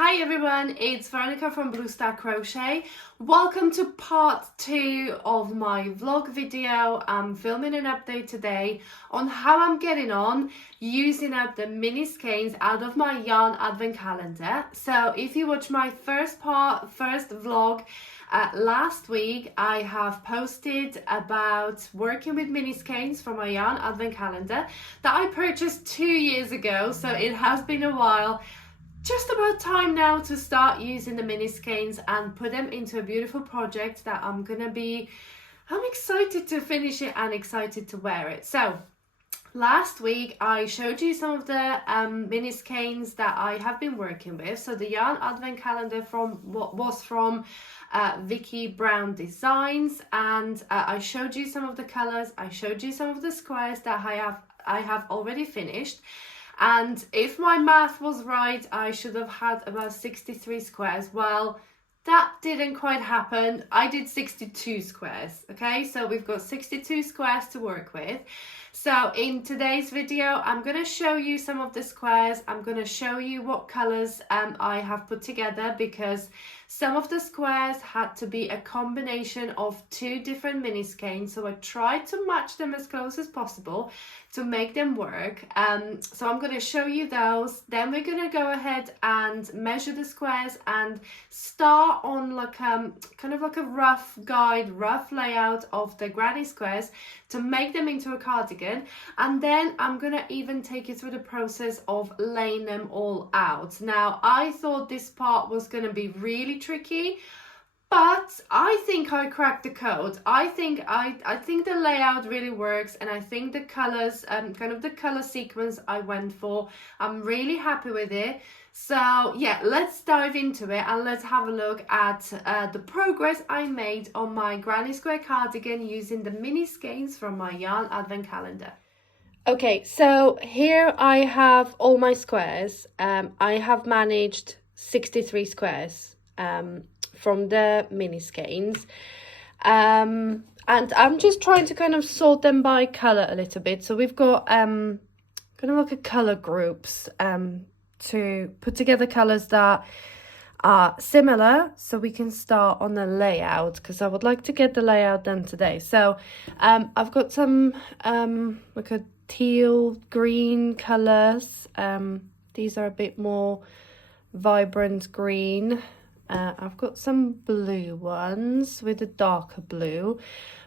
Hi everyone, it's Veronica from Blue Star Crochet. Welcome to part 2 of my vlog video. I'm filming an update today on how I'm getting on using up the mini skeins out of my yarn advent calendar. So if you watch my first vlog last week, I have posted about working with mini skeins from my yarn advent calendar that I purchased 2 years ago, so it has been a while. Just about time now to start using the mini skeins and put them into a beautiful project that I'm excited to finish it and excited to wear it. So last week I showed you some of the mini skeins that I have been working with. So the yarn advent calendar was from Vicky Brown Designs, and I showed you some of the colors. I showed you some of the squares that I have already finished. And if my math was right, I should have had about 63 squares. Well, that didn't quite happen. I did 62 squares, okay? So we've got 62 squares to work with. So in today's video, I'm going to show you some of the squares. I'm going to show you what colors I have put together, because some of the squares had to be a combination of 2 different mini skeins. So I tried to match them as close as possible to make them work. So I'm going to show you those. Then we're going to go ahead and measure the squares and start on kind of like a rough layout of the granny squares to make them into a cardigan. And then I'm going to even take you through the process of laying them all out. Now, I thought this part was going to be really tricky, but I think I cracked the code. I think the layout really works, and I think the colors, kind of the color sequence I went for, I'm really happy with it. So yeah, let's dive into it and let's have a look at the progress I made on my granny square cardigan using the mini skeins from my yarn advent calendar. Okay, so here I have all my squares. I have managed 63 squares from the mini skeins, and I'm just trying to kind of sort them by color a little bit. So we've got kind of like a color groups to put together colors that are similar, so we can start on the layout, because I would like to get the layout done today. So I've got some like a teal green colors. These are a bit more vibrant green. I've got some blue ones with a darker blue,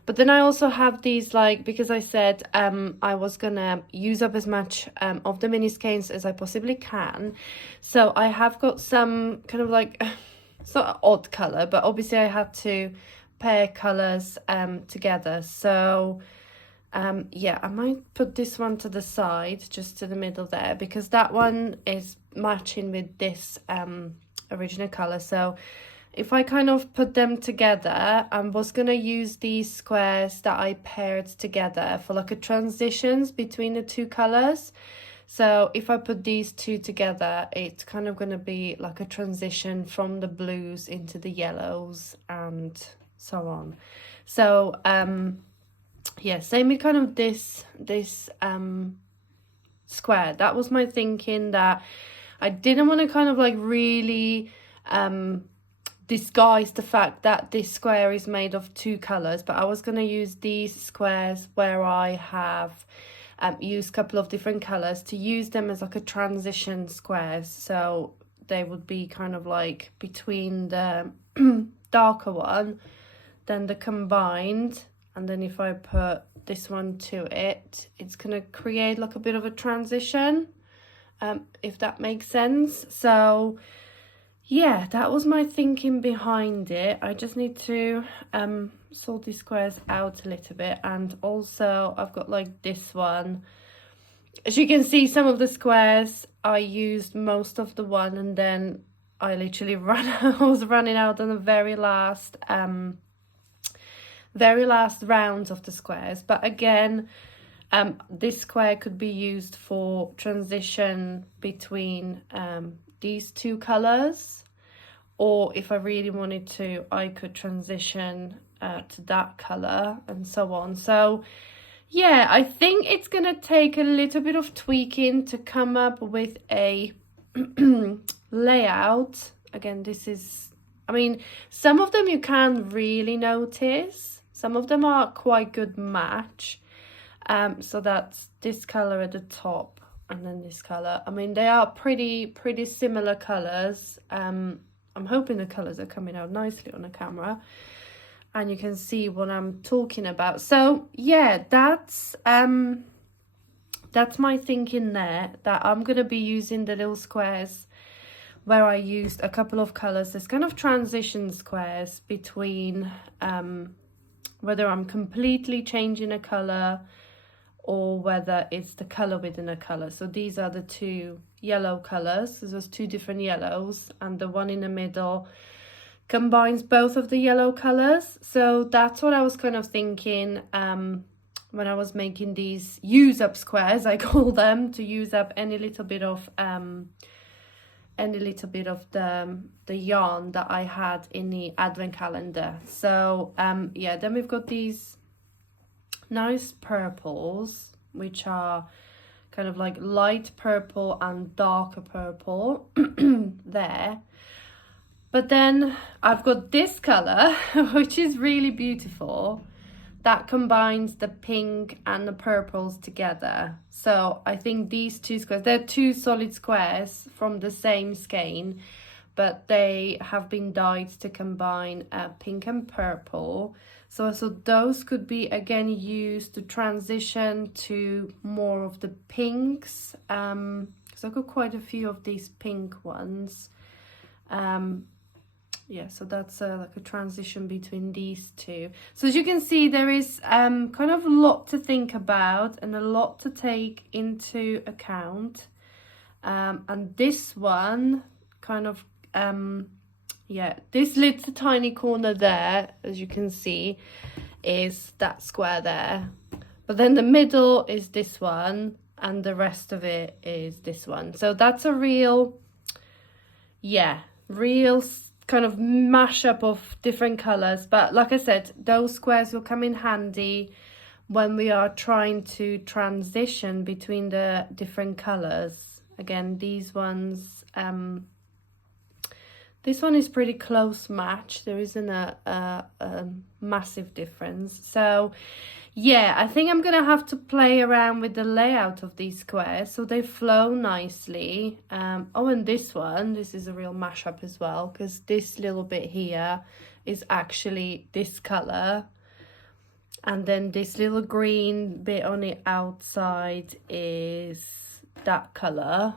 but then I also have these, like, because I said I was gonna use up as much of the mini skeins as I possibly can, so I have got some kind of like sort of odd color, but obviously I had to pair colors together. So yeah, I might put this one to the side, just to the middle there, because that one is matching with this original color. So if I kind of put them together, I was gonna use these squares that I paired together for like a transitions between the 2 colors. So if I put these 2 together, it's kind of gonna be like a transition from the blues into the yellows and so on. So yeah, same with kind of this square. That was my thinking, that I didn't want to kind of like really disguise the fact that this square is made of 2 colors, but I was going to use these squares where I have used a couple of different colors to use them as like a transition squares. So they would be kind of like between the darker one, then the combined, and then if I put this one to it, it's going to create like a bit of a transition, if that makes sense. So yeah, that was my thinking behind it. I just need to sort these squares out a little bit. And also I've got like this one. As you can see, some of the squares I used most of the one, and then I literally was running out on the very last rounds of the squares. But again, this square could be used for transition between these 2 colors, or if I really wanted to, I could transition to that color and so on. So yeah, I think it's gonna take a little bit of tweaking to come up with a layout, again, this is, I mean, some of them you can't really notice. Some of them are quite good match. So that's this color at the top and then this color. I mean, they are pretty similar colors. I'm hoping the colors are coming out nicely on the camera and you can see what I'm talking about. So yeah, that's my thinking there, that I'm gonna be using the little squares where I used a couple of colors. There's kind of transition squares between whether I'm completely changing a color or whether it's the color within a color. So these are the two yellow colors. So there's two different yellows, and the one in the middle combines both of the yellow colors. So that's what I was kind of thinking when I was making these use up squares, I call them, to use up any little bit of the yarn that I had in the advent calendar. So yeah, then we've got these nice purples, which are kind of like light purple and darker purple there. But then I've got this color, which is really beautiful, that combines the pink and the purples together. So I think these two squares, they're two solid squares from the same skein, but they have been dyed to combine pink and purple. So those could be again used to transition to more of the pinks. So I've got quite a few of these pink ones. Yeah, so that's like a transition between these two. So as you can see, there is kind of a lot to think about and a lot to take into account. And this one kind of, yeah, this little tiny corner there, as you can see, is that square there. But then the middle is this one and the rest of it is this one. So that's a real, yeah, real kind of mashup of different colors. But like I said, those squares will come in handy when we are trying to transition between the different colors. Again, these ones, this one is pretty close match. There isn't a massive difference. So yeah, I think I'm gonna have to play around with the layout of these squares so they flow nicely. Oh, and this one, this is a real mashup as well, because this little bit here is actually this color, and then this little green bit on the outside is that color,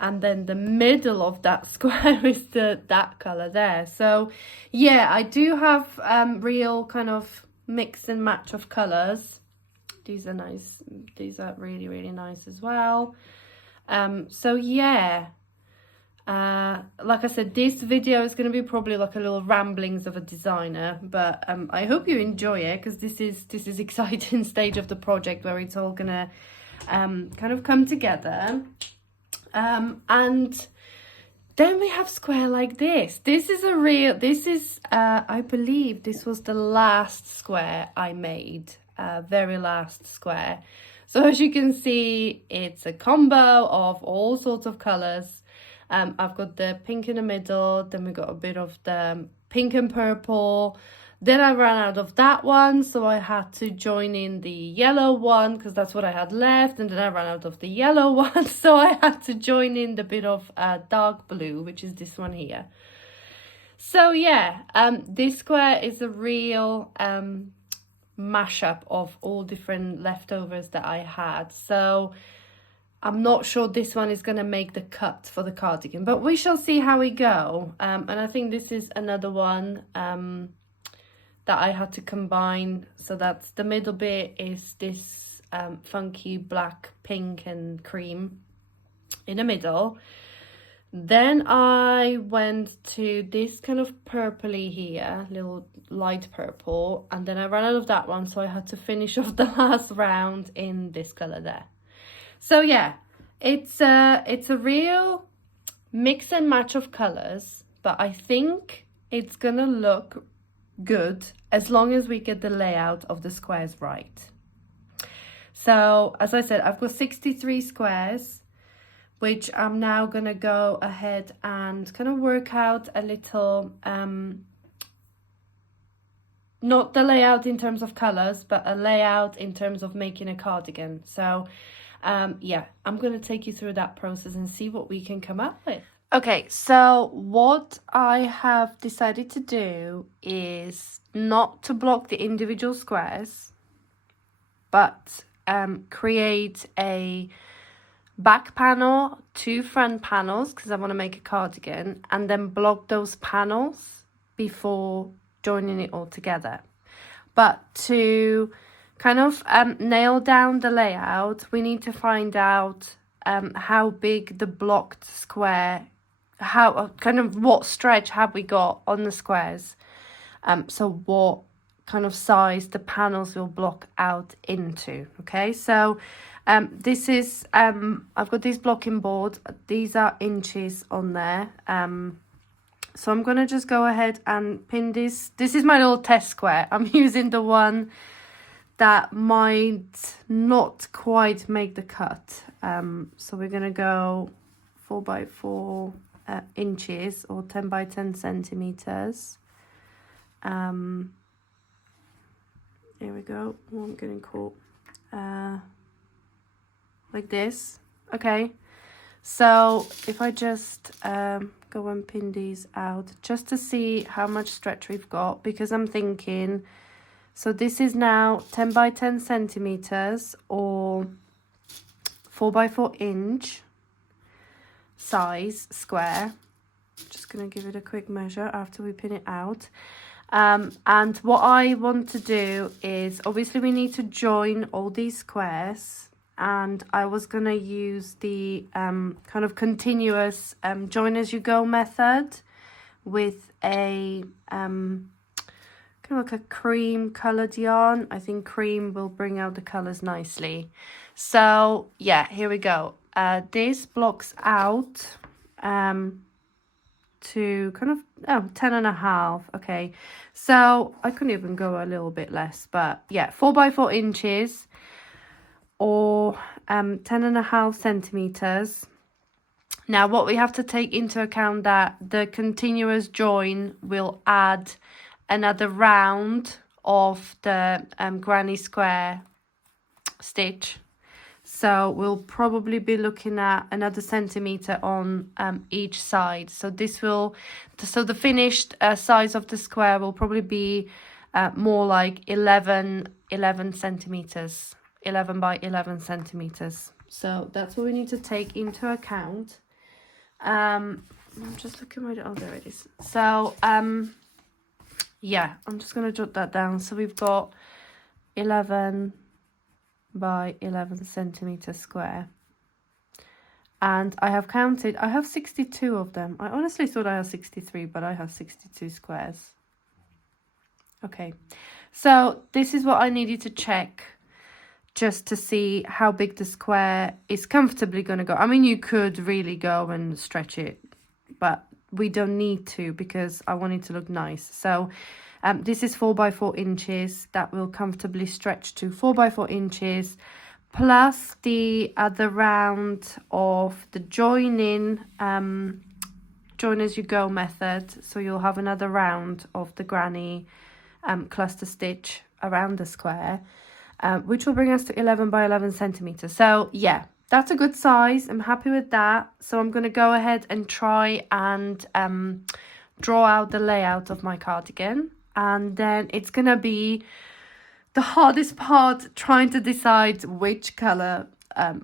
and then the middle of that square is that color there. So yeah, I do have real kind of mix and match of colors. These are nice. These are really nice as well. So yeah, like I said, this video is going to be probably like a little ramblings of a designer, but I hope you enjoy it, because this is exciting stage of the project where it's all gonna kind of come together. And then we have square like this. This is I believe this was the last square I made, very last square. So as you can see, it's a combo of all sorts of colors. I've got the pink in the middle, then we got a bit of the pink and purple. Then I ran out of that one, so I had to join in the yellow one because that's what I had left. And then I ran out of the yellow one, so I had to join in the bit of dark blue, which is this one here. So yeah, this square is a real mashup of all different leftovers that I had. So I'm not sure this one is going to make the cut for the cardigan, but we shall see how we go. And I think this is another one that I had to combine. So that's the middle bit is this funky black, pink and cream in the middle. Then I went to this kind of purpley here, little light purple, and then I ran out of that one, so I had to finish off the last round in this color there. So yeah, it's a real mix and match of colors, but I think it's gonna look good as long as we get the layout of the squares right. So as I said, I've got 63 squares, which I'm now gonna go ahead and kind of work out a little, not the layout in terms of colors, but a layout in terms of making a cardigan. So yeah, I'm gonna take you through that process and see what we can come up with. Okay, so what I have decided to do is not to block the individual squares, but create a back panel, 2 front panels, because I want to make a cardigan, and then block those panels before joining it all together. But to kind of nail down the layout, we need to find out how big the blocked square, how kind of what stretch have we got on the squares, so what kind of size the panels will block out into. Okay, so this is I've got this blocking board, these are inches on there, so I'm gonna just go ahead and pin this is my little test square. I'm using the one that might not quite make the cut, so we're gonna go 4 by 4 inches or 10 by 10 centimeters. Here we go. Oh, I'm getting caught. Like this. Okay, so if I just go and pin these out just to see how much stretch we've got, because I'm thinking, so this is now 10 by 10 centimeters or 4 by 4 inch size square. Just gonna give it a quick measure after we pin it out. And what I want to do is, obviously we need to join all these squares, and I was gonna use the kind of continuous join as you go method with a kind of like a cream colored yarn. I think cream will bring out the colors nicely. So yeah, here we go. This blocks out to kind of 10 and a half. Okay, so I couldn't even go a little bit less, but yeah, 4 by 4 inches or 10 and a half centimeters. Now what we have to take into account that the continuous join will add another round of the granny square stitch. So we'll probably be looking at another centimeter on each side. So this will, so the finished size of the square will probably be more like 11 centimeters, 11 by 11 centimeters. So that's what we need to take into account. I'm just looking right, oh, there it is. So yeah, I'm just gonna jot that down. So we've got 11 by 11 centimeter square, and I have counted, I have 62 of them. I honestly thought I had 63, but I have 62 squares. Okay, so this is what I needed to check just to see how big the square is comfortably going to go. I mean, you could really go and stretch it, but we don't need to because I want it to look nice. So this is 4 by 4 inches that will comfortably stretch to 4 by 4 inches, plus the other round of the join as you go method. So you'll have another round of the granny cluster stitch around the square, which will bring us to 11 by 11 centimeters. So yeah, that's a good size. I'm happy with that. So I'm going to go ahead and try and draw out the layout of my cardigan. And then it's going to be the hardest part, trying to decide which color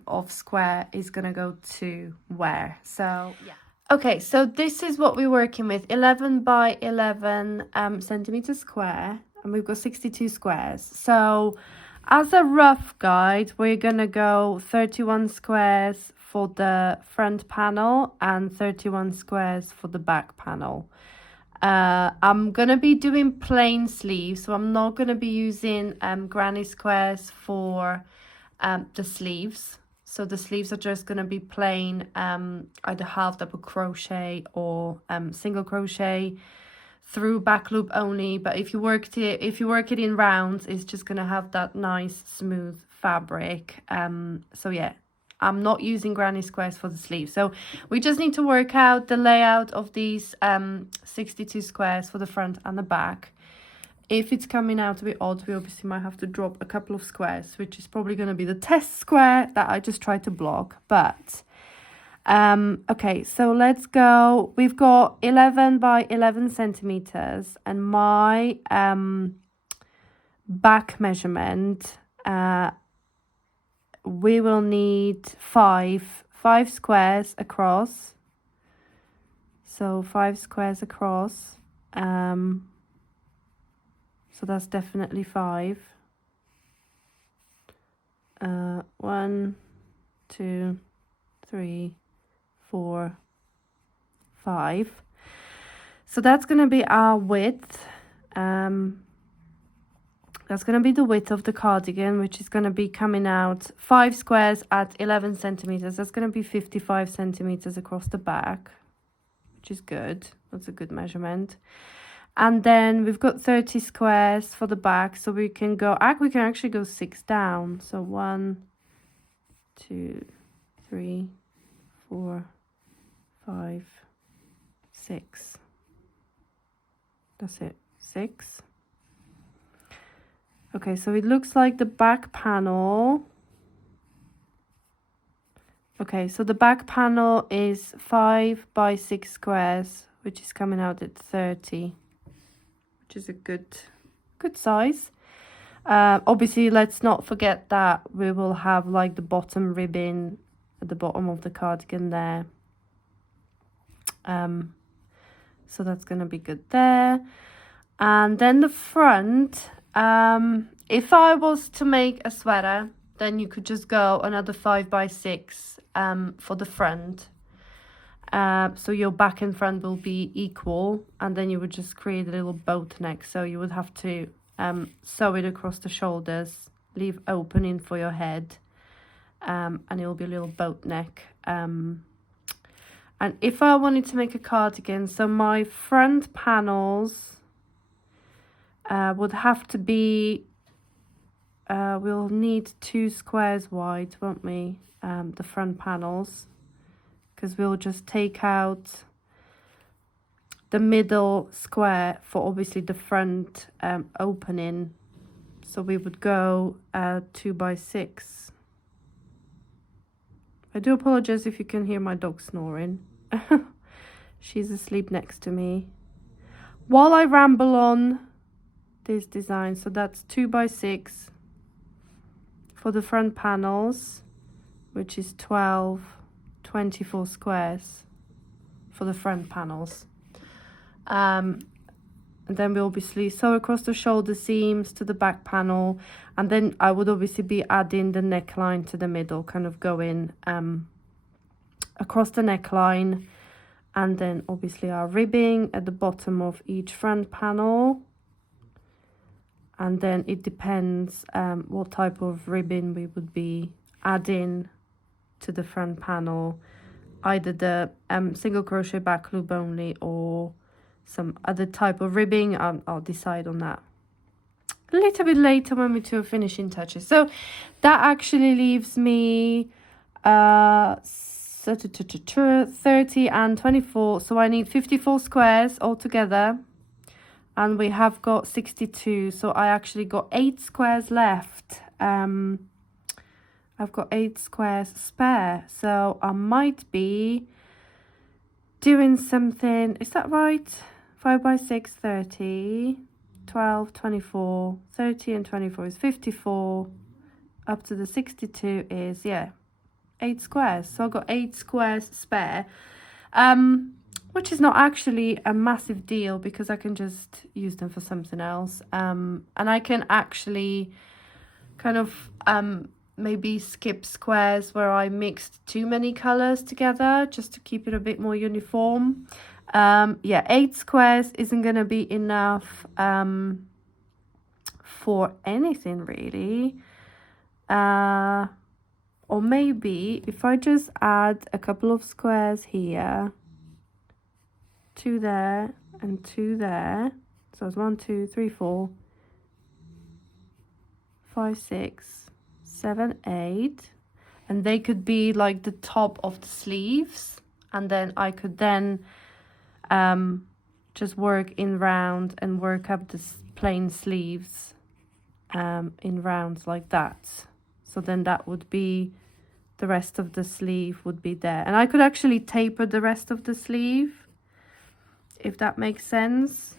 of square is going to go to where. So, yeah. Okay, so this is what we're working with, 11 by 11 centimeter square. And we've got 62 squares. So as a rough guide, we're going to go 31 squares for the front panel and 31 squares for the back panel. I'm going to be doing plain sleeves, so I'm not going to be using granny squares for the sleeves. So the sleeves are just going to be plain, either half double crochet or single crochet through back loop only. But if you work it in rounds, it's just going to have that nice smooth fabric. So yeah, I'm not using granny squares for the sleeve. So we just need to work out the layout of these 62 squares for the front and the back. If it's coming out a bit odd, we obviously might have to drop a couple of squares, which is probably going to be the test square that I just tried to block. But okay, so let's go. We've got 11 by 11 centimeters, and my back measurement, we will need five squares across. So 5 squares across. So that's definitely 5. 1, 2, 3, 4, 5. So that's going to be our width. That's going to be the width of the cardigan, which is going to be coming out 5 squares at 11 centimeters. That's going to be 55 centimeters across the back, which is good. That's a good measurement. And then we've got 30 squares for the back, so we can actually go 6 down. So 1, 2, 3, 4, 5, 6. That's it, 6. Okay, so it looks like the back panel. Okay, so the back panel is 5 by 6 squares, which is coming out at 30, which is a good size. Obviously, let's not forget that we will have like the bottom ribbing at the bottom of the cardigan there. So that's going to be good there. And then the front, if I was to make a sweater, then you could just go another 5 by 6 for the front. So your back and front will be equal, and then you would just create a little boat neck. So you would have to sew it across the shoulders, leave opening for your head, and it will be a little boat neck. And if I wanted to make a cardigan, so my front panels would have to be, we'll need 2 squares wide, won't we? The front panels, because we'll just take out the middle square for obviously the front opening. So we would go 2 by 6. I do apologize if you can hear my dog snoring. She's asleep next to me while I ramble on this design. So that's 2 by 6 for the front panels, which is 24 squares for the front panels. And then we obviously sew across the shoulder seams to the back panel, and then I would obviously be adding the neckline to the middle, kind of going across the neckline, and then obviously our ribbing at the bottom of each front panel. And then it depends what type of ribbon we would be adding to the front panel, either the single crochet back loop only or some other type of ribbing. I'll decide on that a little bit later when we do finishing touches. So that actually leaves me 30 and 24, so I need 54 squares altogether. And we have got 62, so I actually got 8 squares left. I've got 8 squares spare, so I might be doing something. Is that right? 5 by 6, 30, 12, 24, 30 and 24 is 54. Up to the 62 is, 8 squares. So I've got 8 squares spare. Which is not actually a massive deal, because I can just use them for something else. And I can actually kind of maybe skip squares where I mixed too many colors together, just to keep it a bit more uniform. 8 squares isn't going to be enough for anything really. Or maybe if I just add a couple of squares here, 2 there and 2 there, so it's 1, 2, 3, 4, 5, 6, 7, 8. and they could be like the top of the sleeves, and then I could then just work in round and work up the plain sleeves in rounds like that. So then that would be the rest of the sleeve would be there, and I could actually taper the rest of the sleeve, if that makes sense,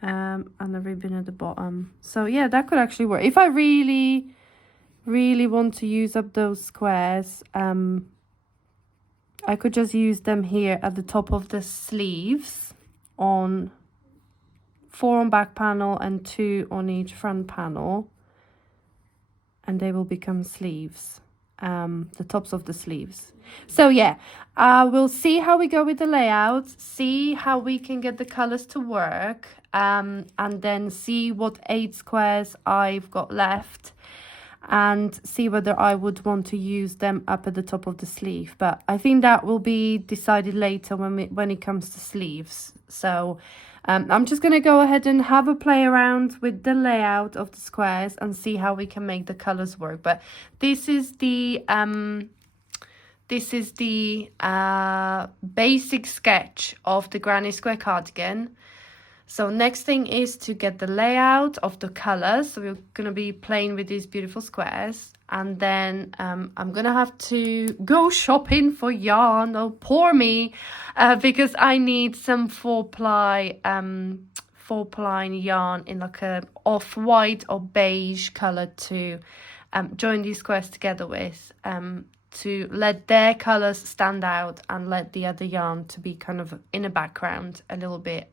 and the ribbon at the bottom. So yeah, that could actually work if I really want to use up those squares. I could just use them here at the top of the sleeves, on 4 on back panel and 2 on each front panel, and they will become sleeves, the tops of the sleeves. So yeah, we'll see how we go with the layout, see how we can get the colors to work, and then see what 8 squares I've got left, and see whether I would want to use them up at the top of the sleeve. But I think that will be decided later when it comes to sleeves. So I'm just going to go ahead and have a play around with the layout of the squares and see how we can make the colors work. But this is the basic sketch of the granny square cardigan. So next thing is to get the layout of the colors. So we're going to be playing with these beautiful squares, and then I'm going to have to go shopping for yarn. Oh, poor me, because I need some 4-ply yarn in like a off-white or beige color to join these squares together with, to let their colors stand out and let the other yarn to be kind of in a background a little bit,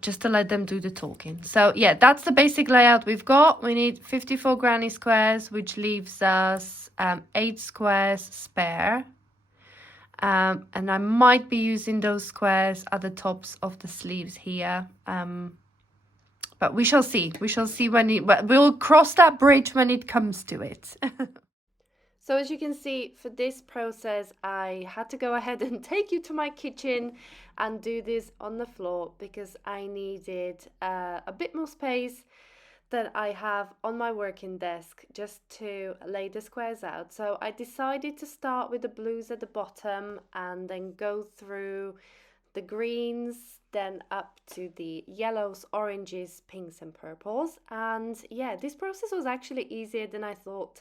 just to let them do the talking. So yeah, that's the basic layout we've got. We need 54 granny squares, which leaves us 8 squares spare. And I might be using those squares at the tops of the sleeves here. But we shall see. We shall see we'll cross that bridge when it comes to it. So as you can see, for this process, I had to go ahead and take you to my kitchen and do this on the floor, because I needed a bit more space than I have on my working desk just to lay the squares out. So I decided to start with the blues at the bottom and then go through the greens, then up to the yellows, oranges, pinks and purples. And yeah, this process was actually easier than I thought.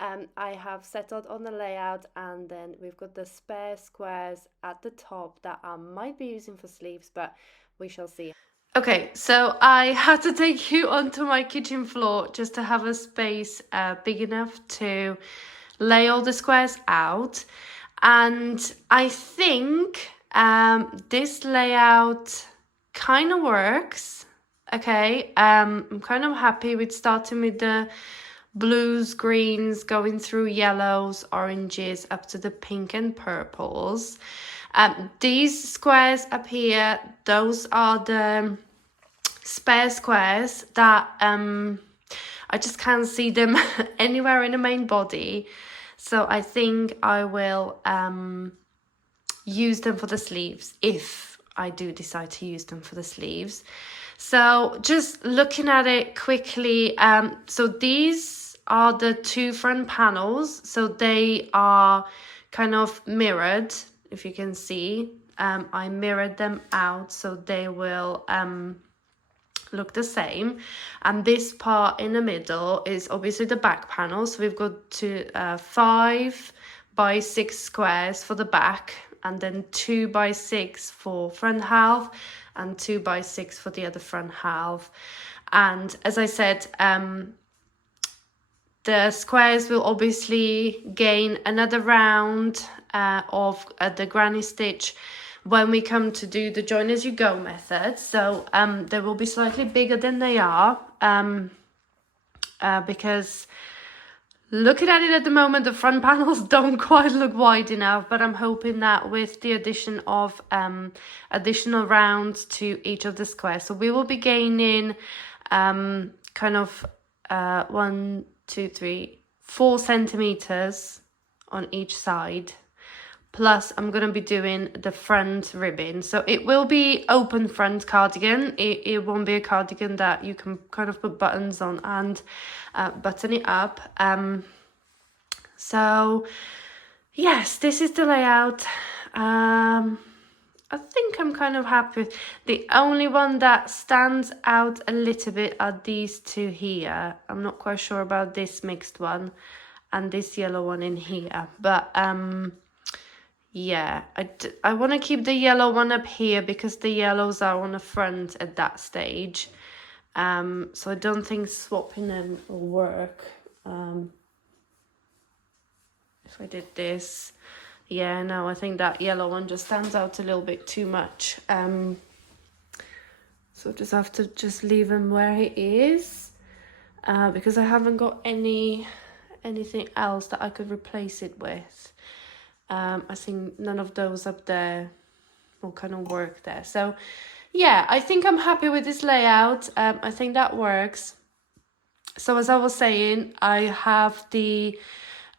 I have settled on the layout, and then we've got the spare squares at the top that I might be using for sleeves, but we shall see. Okay, so I had to take you onto my kitchen floor just to have a space big enough to lay all the squares out. And I think this layout kind of works. Okay, I'm kind of happy with starting with the blues, greens, going through yellows, oranges, up to the pink and purples. These squares up here, those are the spare squares that I just can't see them anywhere in the main body. So I think I will use them for the sleeves, if I do decide to use them for the sleeves. So just looking at it quickly, so these are the 2 front panels. So they are kind of mirrored, if you can see. I mirrored them out so they will look the same. And this part in the middle is obviously the back panel. So we've got 5 by 6 squares for the back, and then 2 by 6 for front half, and 2 by 6 for the other front half. And as I said, the squares will obviously gain another round of the granny stitch when we come to do the join as you go method. So they will be slightly bigger than they are, because looking at it at the moment, the front panels don't quite look wide enough, but I'm hoping that with the addition of additional rounds to each of the squares, so we will be gaining kind of 1, 2, 3, 4 centimeters on each side plus I'm going to be doing the front ribbing. So it will be open front cardigan. It won't be a cardigan that you can kind of put buttons on and button it up. So yes, this is the layout. I think I'm kind of happy. The only one that stands out a little bit are these two here. I'm not quite sure about this mixed one and this yellow one in here, but yeah, I want to keep the yellow one up here because the yellows are on the front at that stage. So I don't think swapping them will work. If I did this, yeah, no, I think that yellow one just stands out a little bit too much. So just have to just leave him where he is, because I haven't got anything else that I could replace it with. I think none of those up there will kind of work there. So yeah, I think I'm happy with this layout. I think that works. So as I was saying, I have the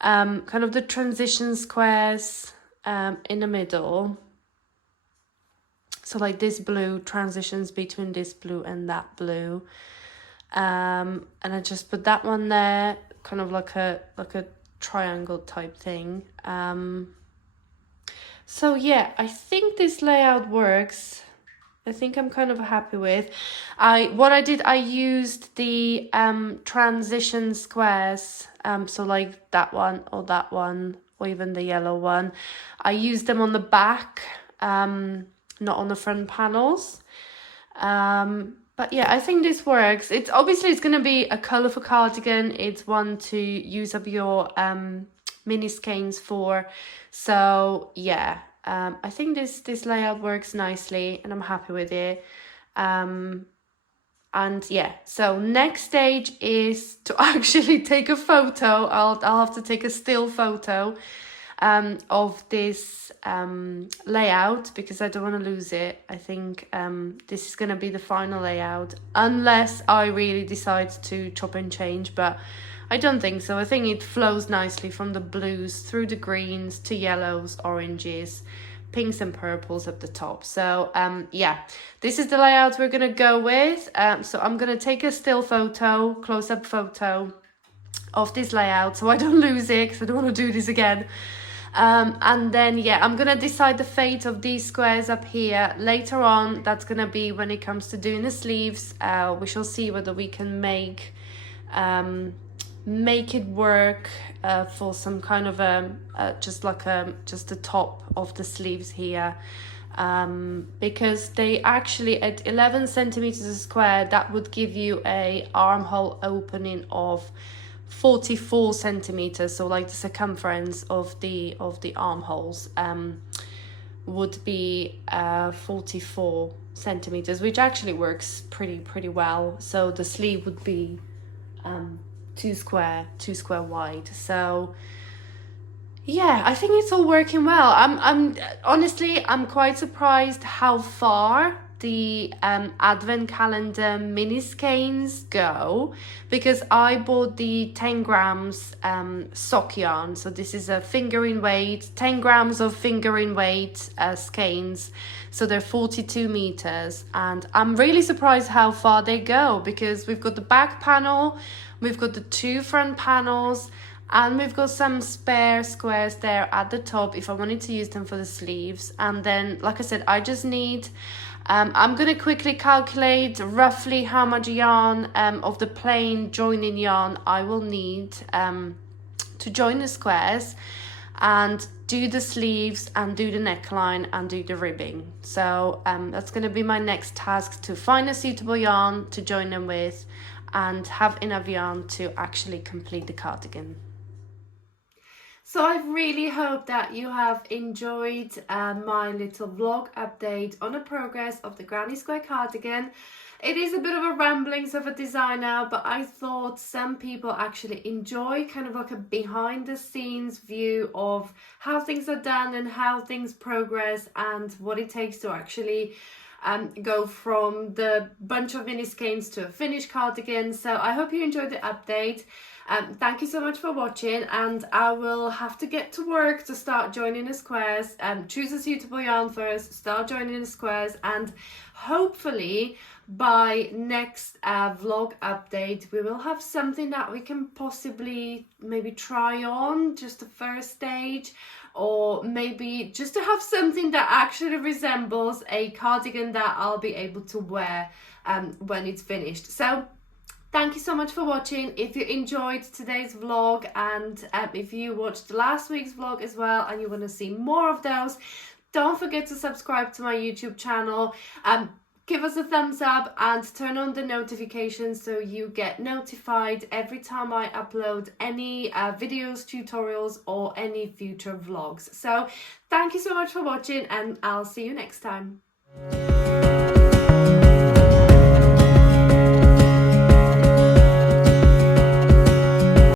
kind of the transition squares in the middle. So like this blue transitions between this blue and that blue. And I just put that one there, kind of like a triangle type thing. So yeah, I think this layout works. I think I'm kind of happy with. What I did, I used the transition squares, so like that one or even the yellow one. I used them on the back, not on the front panels. But yeah, I think this works. It's going to be a colourful cardigan. It's one to use up your mini skeins for. So yeah, I think this layout works nicely and I'm happy with it. And yeah, so next stage is to actually take a photo. I'll have to take a still photo of this layout because I don't want to lose it. I think this is going to be the final layout unless I really decide to chop and change, but I don't think so. I think it flows nicely from the blues through the greens to yellows, oranges, pinks and purples at the top. So yeah, this is the layout we're going to go with. So I'm going to take a still photo, close-up photo of this layout so I don't lose it because I don't want to do this again. And then yeah, I'm gonna decide the fate of these squares up here later on. That's gonna be when it comes to doing the sleeves. We shall see whether we can make it work for some kind of just the top of the sleeves here, because they actually at 11 centimeters a square, that would give you a armhole opening of 44 centimeters. So like the circumference of the armholes would be 44 centimeters, which actually works pretty well. So the sleeve would be 2 square wide. So yeah, I think it's all working well. I'm honestly quite surprised how far the advent calendar mini skeins go, because I bought the 10 grams sock yarn. So this is a fingering weight, 10 grams of fingering weight skeins. So they're 42 meters, and I'm really surprised how far they go, because we've got the back panel, we've got the 2 front panels, and we've got some spare squares there at the top if I wanted to use them for the sleeves. And then, like I said, I just need I'm going to quickly calculate roughly how much yarn of the plain joining yarn I will need to join the squares and do the sleeves and do the neckline and do the ribbing. So that's going to be my next task, to find a suitable yarn to join them with and have enough yarn to actually complete the cardigan. So I really hope that you have enjoyed my little vlog update on the progress of the granny square cardigan. It is a bit of a ramblings of a designer, but I thought some people actually enjoy kind of like a behind the scenes view of how things are done and how things progress and what it takes to actually go from the bunch of mini skeins to a finished cardigan. So I hope you enjoyed the update. Thank you so much for watching, and I will have to get to work to start joining the squares. Choose a suitable yarn first, start joining the squares, and hopefully by next vlog update we will have something that we can possibly maybe try on, just the first stage, or maybe just to have something that actually resembles a cardigan that I'll be able to wear when it's finished. So thank you so much for watching. If you enjoyed today's vlog, and if you watched last week's vlog as well and you want to see more of those, don't forget to subscribe to my YouTube channel. Give us a thumbs up and turn on the notifications so you get notified every time I upload any videos, tutorials, or any future vlogs. So thank you so much for watching, and I'll see you next time.